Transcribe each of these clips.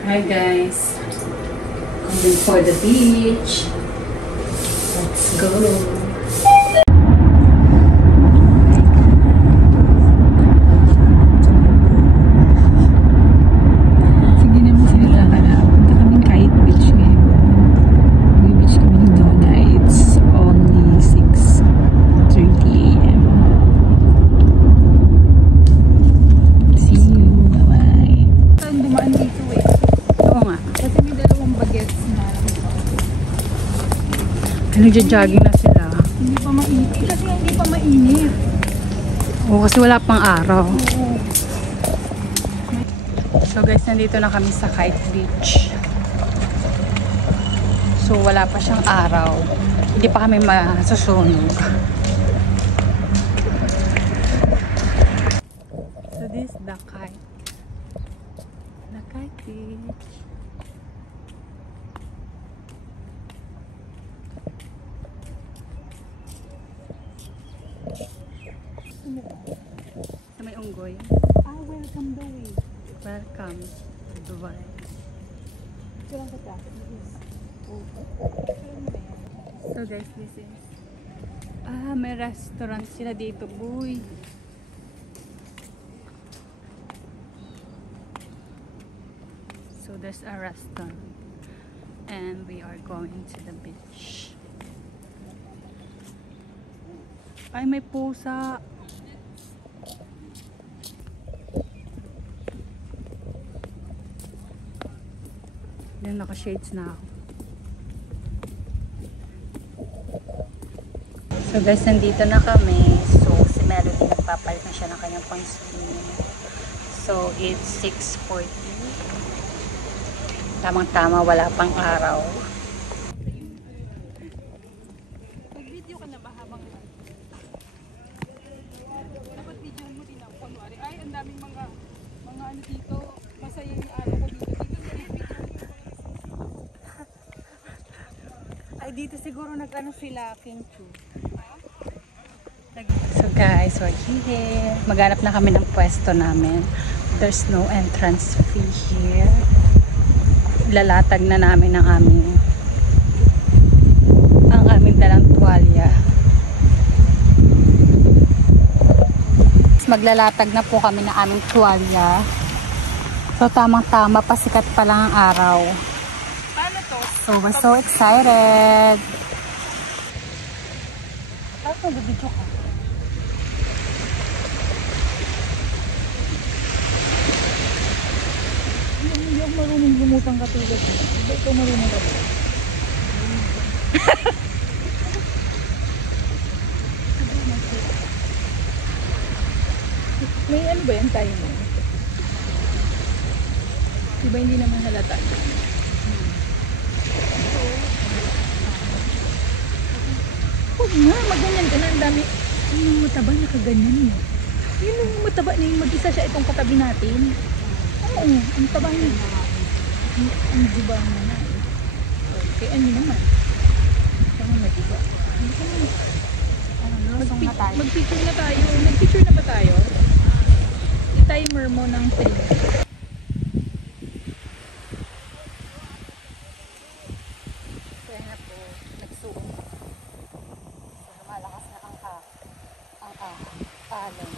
Hi guys, coming for the beach. Let's go. Nagja-jogging na sila. Hindi pa mainit. Kasi hindi pa mainit. Oo, kasi wala pang araw. So guys, nandito na kami sa Kite Beach. So wala pa siyang araw. Hindi pa kami masusunog. So this is the Kite. The Kite Beach. Sa may unggoy. Welcome the way. Welcome to Dubai. Ito lang kita. So guys, this is may restaurant sila dito, boy. So there's a restaurant and we are going to the beach. Ay, may pusa. Yan, naka-shades na ako. So guys, nandito na kami. So si Melody nagpapalit na siya ng kanyang pang-swim. So it's 6:40. Tamang-tama, wala pang araw. Nag-video ka na ba habang dapat video mo din ako kunwari? Ay, ang daming mga ano dito. Masaya yung araw ko dito. Ay, dito siguro nag-ano sila, Kinchu. So guys, we're here. Maghanap na kami ng pwesto namin. There's no entrance fee here. Lalatag na namin ang aming dalang tuwalya. Maglalatag na po kami ng aming tuwalya. So tamang-tama, pasikat pa lang ang araw. So we're so excited. Ano nag-video ka? Yung marunong lumutang katulad ko. Iba ikaw marunong katulad. May ano ba yan tayo mo? Diba hindi naman halata? Huwag nga, magganyan ka na. Ang dami. Yung mataba na kaganyan eh. Yung mataba na yung mag-isa siya itong katabi natin. Oo, ang taba niya. Ang diba na na eh. Okay, ano naman? Saan na diba? Mag-picture na tayo. Nag-picture na ba tayo? I-timer mo ng 3. Alon.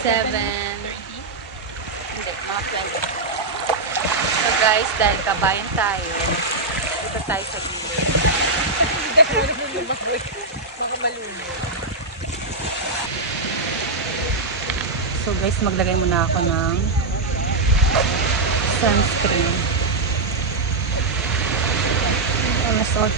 7:30. Hindi, mga 20. So guys, dahil kabayan tayo, dito tayo sa gilid. Mga malunod. So guys, maglagay muna ako ng sunscreen. Alas 8.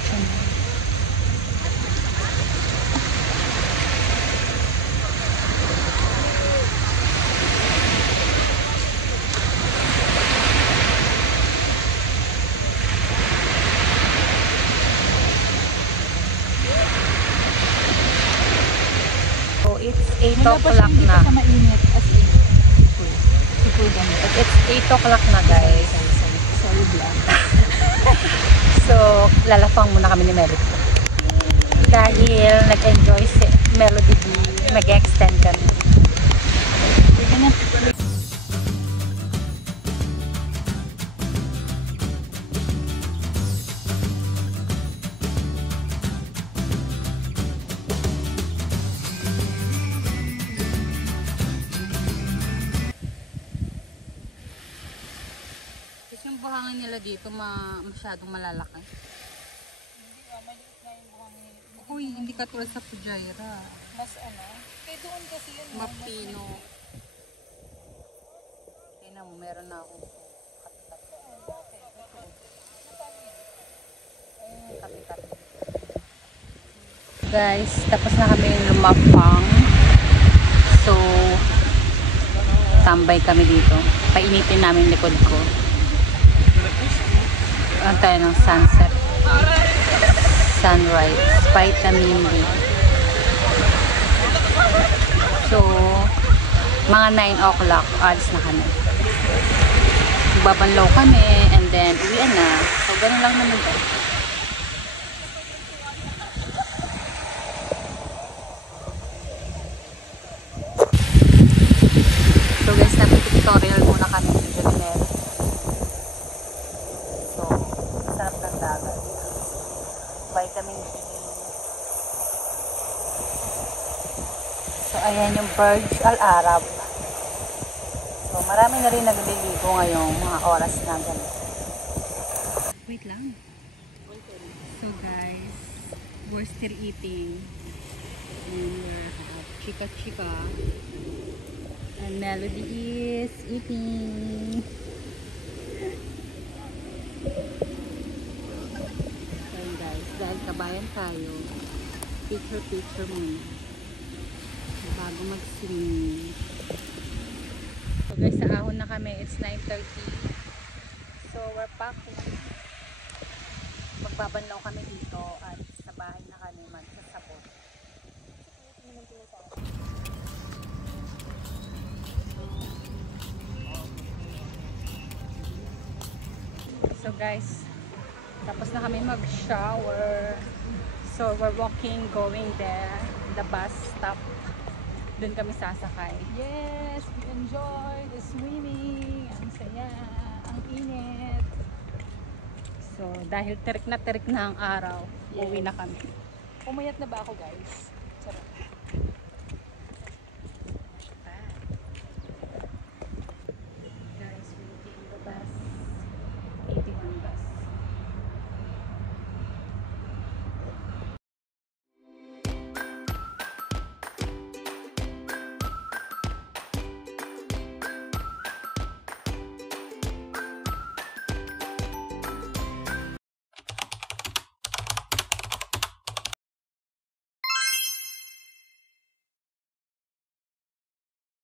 It's 8 o'clock na. Hindi pa mainit as in. Super ganito. But it's 8 o'clock na guys. Sorry vlog. So, lalapang muna kami ni Melody. Dahil nag-enjoy si Melody nag-extend kami. Sige na. Kasi yung buhangin nila dito masyadong malalaki. Hindi maliit na yung buhangin. Uy, hindi katulad sa Fujairah. Mas ano? Kaya doon kasi yun. Mapino. Tingnan mo, meron na akong kape-kape. Guys, tapos na kami lumapang. So, tambay kami dito. Painitin namin likod ko. Ano tayo ng sunset? Sunrise. Vitamin D. So, mga 9 o'clock, alis na kami. Babanlaw kami, and then uwian na. So, ganun lang naman guys. So guys, napitutorial muna kami sa Janelle. So, sarap ng dagat. Vitamin D. So, ayan yung Burj Al Arab. So, marami na rin nagliligo ngayong mga oras na ganito. Wait lang. So, guys, we're still eating. And we're chika-chika. And Melody is eating. Ayan guys, dahil kabayan tayo, picture muna bago mag-swimming. So guys, sa ahon na kami. It's 9:30. So we're packing. Magbabanlaw kami dito at sa bahay na kami magsasabot. So guys, tapos na kami mag-shower. So we're walking, going there, the bus stop. Doon kami sasakay. Yes, we enjoy the swimming. Ang saya, ang init. So dahil terik na ang araw, Yes. uwi na kami. Umayat na ba ako guys? Sarap.